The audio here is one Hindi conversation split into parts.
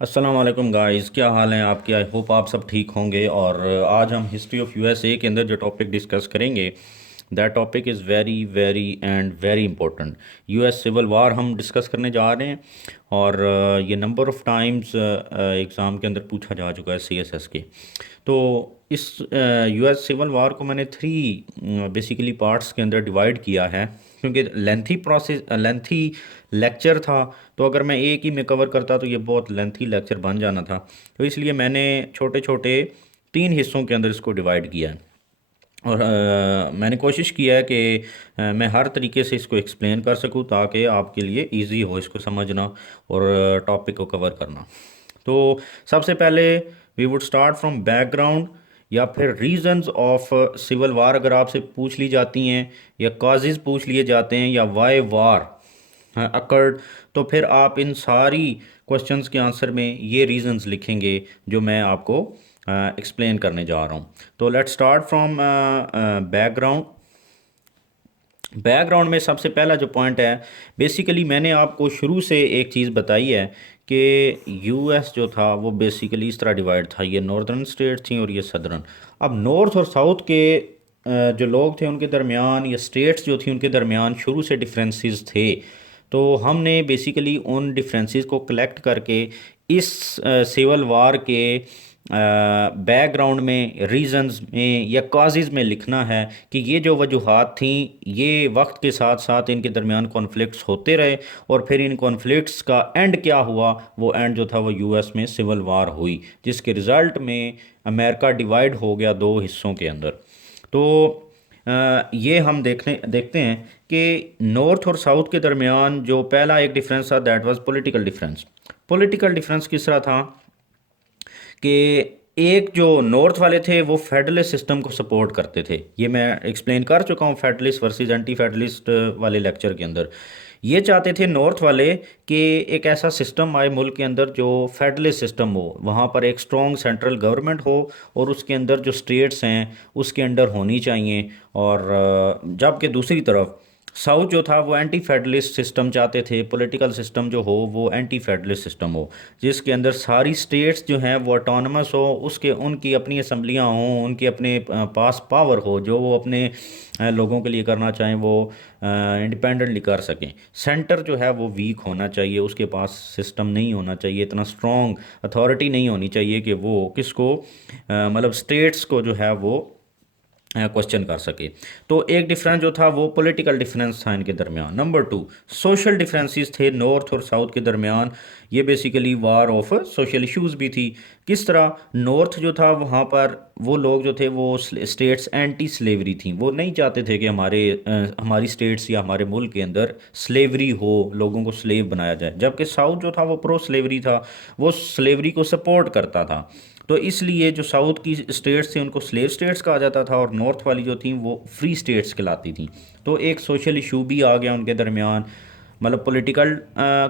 अस्सलाम वालेकुम गाइस, क्या हाल है आपके। आई होप आप सब ठीक होंगे। और आज हम हिस्ट्री ऑफ यूएसए के अंदर जो टॉपिक डिस्कस करेंगे, that topic is very very and very important. US civil war हम डिस्कस करने जा रहे हैं। और ये नंबर ऑफ़ टाइम्स एग्ज़ाम के अंदर पूछा जा चुका है सीएसएस के। तो इस यूएस सिविल वार को मैंने थ्री बेसिकली पार्ट्स के अंदर डिवाइड किया है, क्योंकि लेंथी लेक्चर था। तो अगर मैं एक ही में कवर करता तो ये बहुत लेंथी लेक्चर बन जाना था। तो इसलिए मैंने छोटे छोटे तीन हिस्सों के अंदर इसको डिवाइड किया है। और मैंने कोशिश किया है कि मैं हर तरीके से इसको एक्सप्लेन कर सकूं ताकि आपके लिए इजी हो इसको समझना और टॉपिक को कवर करना। तो सबसे पहले we would start from background या फिर रीजंस ऑफ सिविल वार अगर आपसे पूछ ली जाती हैं, या कॉजेज़ पूछ लिए जाते हैं, या वाई वार अकर्ड। तो फिर आप इन सारी क्वेश्चंस के आंसर में ये रीजंस लिखेंगे जो मैं आपको एक्सप्लेन करने जा रहा हूँ। तो let's start from background. Background में सबसे पहला जो पॉइंट है, बेसिकली मैंने आपको शुरू से एक चीज़ बताई है कि यूएस जो था वो बेसिकली इस तरह डिवाइड था। ये नॉर्दर्न स्टेट थी और ये सदर्न। अब नॉर्थ और साउथ के जो लोग थे उनके दरमियान, या स्टेट्स जो थी उनके दरमियान शुरू से डिफरेंसेस थे। तो हमने बेसिकली उन डिफरेंसेस को कलेक्ट करके इस सिविल वार के बैकग्राउंड में, रीजंस में या काजेज़ में लिखना है कि ये जो वजूहात थी ये वक्त के साथ साथ इनके दरमियान कॉन्फ्लिक्ट्स होते रहे, और फिर इन कॉन्फ्लिक्ट्स का एंड क्या हुआ। वो एंड जो था वो यूएस में सिविल वार हुई, जिसके रिज़ल्ट में अमेरिका डिवाइड हो गया दो हिस्सों के अंदर। तो ये हम देखते हैं कि नॉर्थ और साउथ के दरमियान जो पहला एक डिफरेंस था, that was political difference. Political difference किस तरह था कि एक जो नॉर्थ वाले थे वो फेडरलिस्ट सिस्टम को सपोर्ट करते थे। ये मैं एक्सप्लेन कर चुका हूँ फेडरलिस्ट वर्सेस एंटी फेडरलिस्ट वाले लेक्चर के अंदर। ये चाहते थे नॉर्थ वाले कि एक ऐसा सिस्टम आए मुल्क के अंदर जो फेडरलिस्ट सिस्टम हो, वहाँ पर एक स्ट्रॉन्ग सेंट्रल गवर्नमेंट हो, और उसके अंदर जो स्टेट्स हैं उसके अंडर होनी चाहिए। और जबकि दूसरी तरफ साउथ जो था वो एंटी फेडरलिस्ट सिस्टम चाहते थे, पॉलिटिकल सिस्टम जो हो वो एंटी फेडरलिस्ट सिस्टम हो, जिसके अंदर सारी स्टेट्स जो हैं वो ऑटोनमस हो, उसके उनकी अपनी असम्बलियाँ हों, उनके अपने पास पावर हो, जो वो अपने लोगों के लिए करना चाहें वो इंडिपेंडेंटली कर सकें। सेंटर जो है वो वीक होना चाहिए, उसके पास सिस्टम नहीं होना चाहिए, इतना स्ट्रॉन्ग अथॉरिटी नहीं होनी चाहिए कि वो किसको मतलब स्टेट्स को जो है वो क्वेश्चन कर सके। तो एक डिफरेंस जो था वो पॉलिटिकल डिफरेंस था इनके दरमियान। नंबर टू, सोशल डिफरेंसेस थे नॉर्थ और साउथ के दरमियान। ये basically war of social issues भी थी। किस तरह, नॉर्थ जो था वहाँ पर वो लोग जो थे वो स्टेट्स एंटी स्लेवरी थी, वो नहीं चाहते थे कि हमारी स्टेट्स या हमारे मुल्क के अंदर स्लेवरी हो, लोगों को स्लेव बनाया जाए। जबकि साउथ जो था वो प्रो स्लेवरी था, वो स्लेवरी को सपोर्ट करता था। तो इसलिए जो साउथ की स्टेट्स थी उनको स्लेव स्टेट्स कहा जाता था, और नॉर्थ वाली जो थी वो फ्री स्टेट्स कहलाती थी। तो एक सोशल इशू भी आ गया उनके दरमियान, मतलब पॉलिटिकल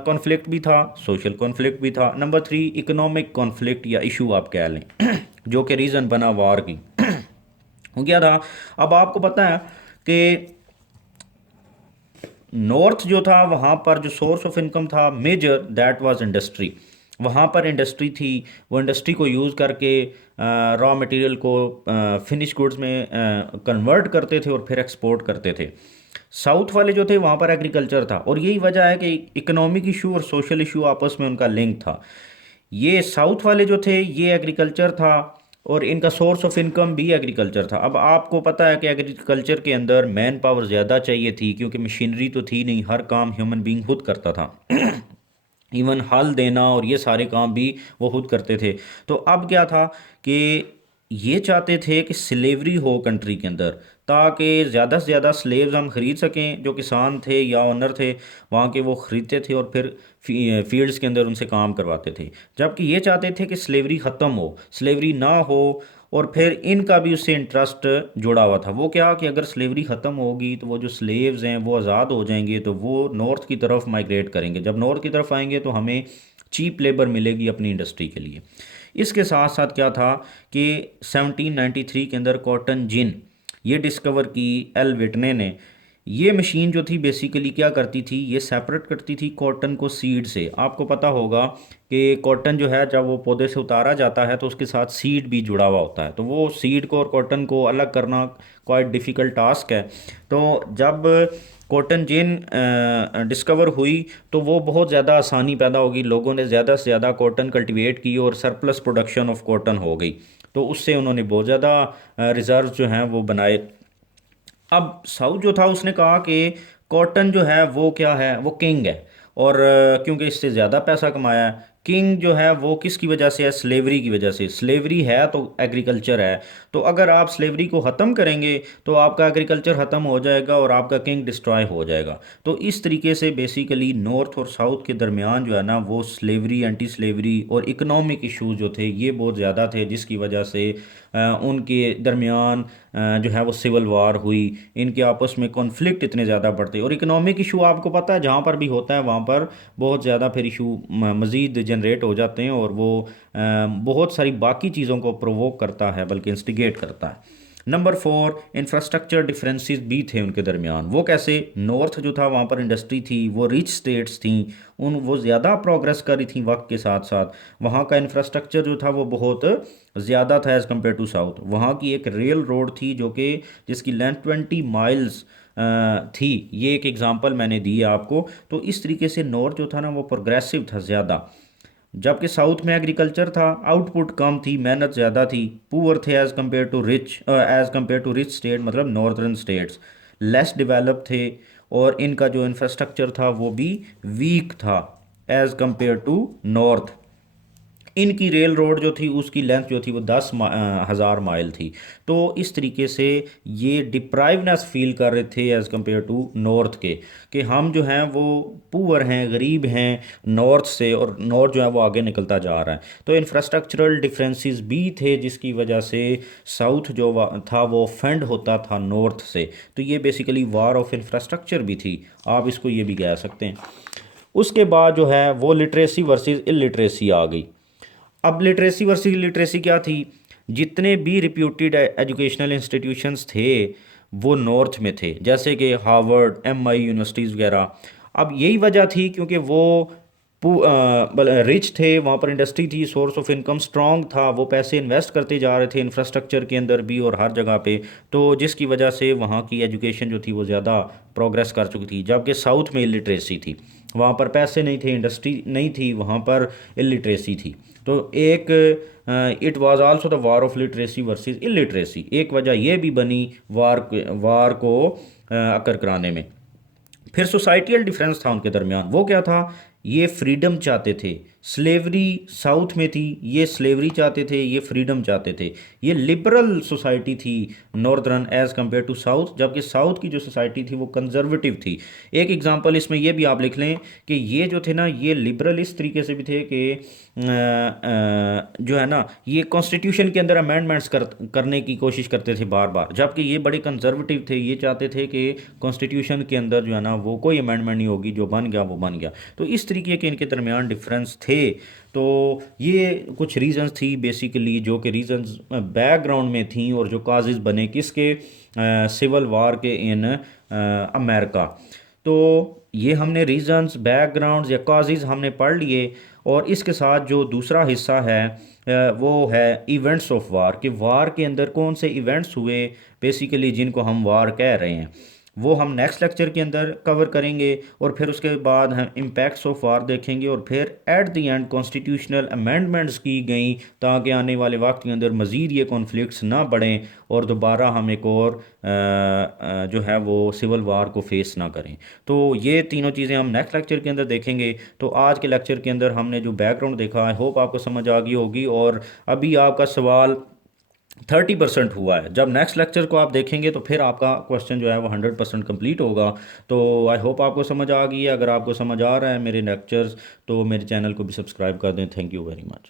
कॉन्फ्लिक्ट भी था, सोशल कॉन्फ्लिक्ट भी था। नंबर थ्री, इकोनॉमिक कॉन्फ्लिक्ट या इशू आप कह लें जो कि रीज़न बना वार की हो गया था। अब आपको पता है कि नॉर्थ जो था वहाँ पर जो सोर्स ऑफ इनकम था मेजर, दैट वाज इंडस्ट्री। वहाँ पर इंडस्ट्री थी, वो इंडस्ट्री को यूज़ करके रॉ मटेरियल को फिनिश गुड्स में कन्वर्ट करते थे और फिर एक्सपोर्ट करते थे। साउथ वाले जो थे वहाँ पर एग्रीकल्चर था, और यही वजह है कि इकोनॉमिक इशू और सोशल इशू आपस में उनका लिंक था। ये साउथ वाले जो थे ये एग्रीकल्चर था, और इनका सोर्स ऑफ इनकम भी एग्रीकल्चर था। अब आपको पता है कि एग्रीकल्चर के अंदर मैन पावर ज़्यादा चाहिए थी, क्योंकि मशीनरी तो थी नहीं, हर काम ह्यूमन बींग खुद करता था इवन हल देना और ये सारे काम भी वो खुद करते थे। तो अब क्या था कि ये चाहते थे कि स्लेवरी हो कंट्री के अंदर, ताकि ज़्यादा से ज़्यादा स्लेव्स हम ख़रीद सकें, जो किसान थे या ओनर थे वहाँ के, वो ख़रीदते थे और फिर फील्ड्स के अंदर उनसे काम करवाते थे। जबकि ये चाहते थे कि स्लेवरी ख़त्म हो, स्लेवरी ना हो, और फिर इनका भी उससे इंटरेस्ट जुड़ा हुआ था। वो क्या कि अगर स्लेवरी ख़त्म होगी तो वो जो स्लेव्स हैं वो आज़ाद हो जाएंगे, तो वो नॉर्थ की तरफ माइग्रेट करेंगे। जब नॉर्थ की तरफ आएंगे तो हमें चीप लेबर मिलेगी अपनी इंडस्ट्री के लिए। इसके साथ साथ क्या था कि 1793 के अंदर कॉटन जिन ये डिस्कवर की एल विटने ने। ये मशीन जो थी बेसिकली क्या करती थी, ये सेपरेट करती थी कॉटन को सीड से। आपको पता होगा कि कॉटन जो है जब वो पौधे से उतारा जाता है तो उसके साथ सीड भी जुड़ा हुआ होता है, तो वो सीड को और कॉटन को अलग करना क्वाइट डिफ़िकल्ट टास्क है। तो जब कॉटन जिन डिस्कवर हुई तो वो बहुत ज़्यादा आसानी पैदा होगी, लोगों ने ज़्यादा से ज़्यादा कॉटन कल्टीवेट की और सरप्लस प्रोडक्शन ऑफ कॉटन हो गई। तो उससे उन्होंने बहुत ज़्यादा रिजर्व जो हैं वो बनाए। अब साउथ जो था उसने कहा कि कॉटन जो है वो क्या है, वो किंग है, और क्योंकि इससे ज़्यादा पैसा कमाया है। किंग जो है वो किसकी वजह से है, स्लेवरी की वजह से। स्लेवरी है तो एग्रीकल्चर है, तो अगर आप स्लेवरी को ख़त्म करेंगे तो आपका एग्रीकल्चर ख़त्म हो जाएगा और आपका किंग डिस्ट्रॉय हो जाएगा। तो इस तरीके से बेसिकली नॉर्थ और साउथ के दरमियान जो है ना वो स्लेवरी, एंटी स्लेवरी और इकोनॉमिक इश्यूज जो थे ये बहुत ज़्यादा थे, जिसकी वजह से उनके दरमियान जो है वो सिविल वार हुई। इनके आपस में कॉन्फ्लिक्ट इतने ज़्यादा बढ़ते, और इकोनॉमिक इशू आपको पता है जहाँ पर भी होता है वहाँ पर बहुत ज़्यादा फिर इशू मज़ीद जनरेट हो जाते हैं, और वो बहुत सारी बाकी चीज़ों को प्रोवोक करता है, बल्कि इंस्टिगेट करता है। नंबर 4, इंफ्रास्ट्रक्चर डिफरेंसेस भी थे उनके दरमियान। वो कैसे, नॉर्थ जो था वहाँ पर इंडस्ट्री थी, वो रिच स्टेट्स थी, उन वो ज़्यादा प्रोग्रेस कर रही थी वक्त के साथ साथ। वहाँ का इंफ्रास्ट्रक्चर जो था वो बहुत ज़्यादा था एज़ कम्पेयर टू साउथ। वहाँ की एक रेल रोड थी जो कि जिसकी लेंथ 20 माइल्स थी। ये एक एग्ज़ाम्पल मैंने दी है आपको। तो इस तरीके से नॉर्थ जो था ना वो प्रोग्रेसिव था ज़्यादा, जबकि साउथ में एग्रीकल्चर था, आउटपुट कम थी, मेहनत ज़्यादा थी, पुअर थे as compare to rich state, मतलब नॉर्दर्न स्टेट्स लेस डेवलप थे, और इनका जो इंफ्रास्ट्रक्चर था वो भी वीक था एज़ कम्पेयर टू नॉर्थ। इनकी रेल रोड जो थी उसकी लेंथ जो थी वो 10,000 माइल थी। तो इस तरीके से ये डिप्राइवनेस फील कर रहे थे एज़ कम्पेयर टू नॉर्थ के, कि हम जो हैं वो पुअर हैं, गरीब हैं नॉर्थ से, और नॉर्थ जो है वो आगे निकलता जा रहा है। तो इंफ्रास्ट्रक्चरल डिफरेंसेस भी थे जिसकी वजह से साउथ जो था वो ऑफेंड होता था नॉर्थ से। तो ये बेसिकली वार ऑफ इंफ्रास्ट्रक्चर भी थी, आप इसको ये भी कह सकते हैं। उसके बाद जो है वो लिटरेसी वर्सेस इलिटरेसी आ गई। अब लिटरेसी वर्सेस लिटरेसी क्या थी, जितने भी रिप्यूटेड एजुकेशनल इंस्टीट्यूशंस थे वो नॉर्थ में थे, जैसे कि हार्वर्ड, एमआई यूनिवर्सिटीज़ वगैरह। अब यही वजह थी क्योंकि वो रिच थे, वहाँ पर इंडस्ट्री थी, सोर्स ऑफ इनकम स्ट्रॉन्ग था, वो पैसे इन्वेस्ट करते जा रहे थे इंफ्रास्ट्रक्चर के अंदर भी और हर जगह पे। तो जिसकी वजह से वहाँ की एजुकेशन जो थी वो ज़्यादा प्रोग्रेस कर चुकी थी। जबकि साउथ में इलिटरेसी थी, वहाँ पर पैसे नहीं थे, इंडस्ट्री नहीं थी, वहाँ पर इलिटरेसी थी। तो एक it was also the war of literacy versus illiteracy. एक वजह यह भी बनी वार को अकर कराने में। फिर सोसाइटियल डिफरेंस था उनके दरमियान। वो क्या था, ये फ्रीडम चाहते थे। स्लेवरी साउथ में थी, ये स्लेवरी चाहते थे, ये फ्रीडम चाहते थे। ये लिबरल सोसाइटी थी northern as compare to south, जबकि साउथ की जो सोसाइटी थी वो कंजर्वेटिव थी। एक एग्जांपल इसमें ये भी आप लिख लें कि ये जो थे ना ये लिबरल इस तरीके से भी थे कि जो है ना ये कॉन्स्टिट्यूशन के अंदर अमेंडमेंट्स करने की कोशिश करते थे बार बार, जबकि ये बड़े कंजर्वेटिव थे। ये चाहते थे कि कॉन्स्टिट्यूशन के अंदर जो है ना वो कोई अमेंडमेंट नहीं होगी, जो बन गया वो बन गया। तो इस तरीके के इनके दरमियान डिफरेंस थे। तो ये कुछ रीजंस थी बेसिकली, जो कि रीजंस बैकग्राउंड में थी और जो काजेज़ बने किसके, सिविल वार के इन अमेरिका। तो ये हमने रीजंस, बैकग्राउंड्स या काजेज़ हमने पढ़ लिए। और इसके साथ जो दूसरा हिस्सा है वो है इवेंट्स ऑफ वार, कि वार के अंदर कौन से इवेंट्स हुए बेसिकली जिनको हम वार कह रहे हैं, वो हम नेक्स्ट लेक्चर के अंदर कवर करेंगे। और फिर उसके बाद हम इम्पैक्ट्स ऑफ वार देखेंगे, और फिर at the end constitutional amendments की गई ताकि आने वाले वक्त के अंदर मज़ीद ये कॉन्फ्लिक्ट्स ना बढ़ें और दोबारा हम एक और जो है वो सिविल वार को फेस ना करें। तो ये तीनों चीज़ें हम नेक्स्ट लेक्चर के अंदर देखेंगे। तो आज के लेक्चर के अंदर हमने जो बैकग्राउंड देखा, आई होप आपको समझ आ गई होगी। और अभी आपका सवाल 30% हुआ है, जब नेक्स्ट लेक्चर को आप देखेंगे तो फिर आपका क्वेश्चन जो है वो 100% कंप्लीट होगा। तो आई होप आपको समझ आ गई है। अगर आपको समझ आ रहा है मेरे लेक्चर्स तो मेरे चैनल को भी सब्सक्राइब कर दें। Thank you very much.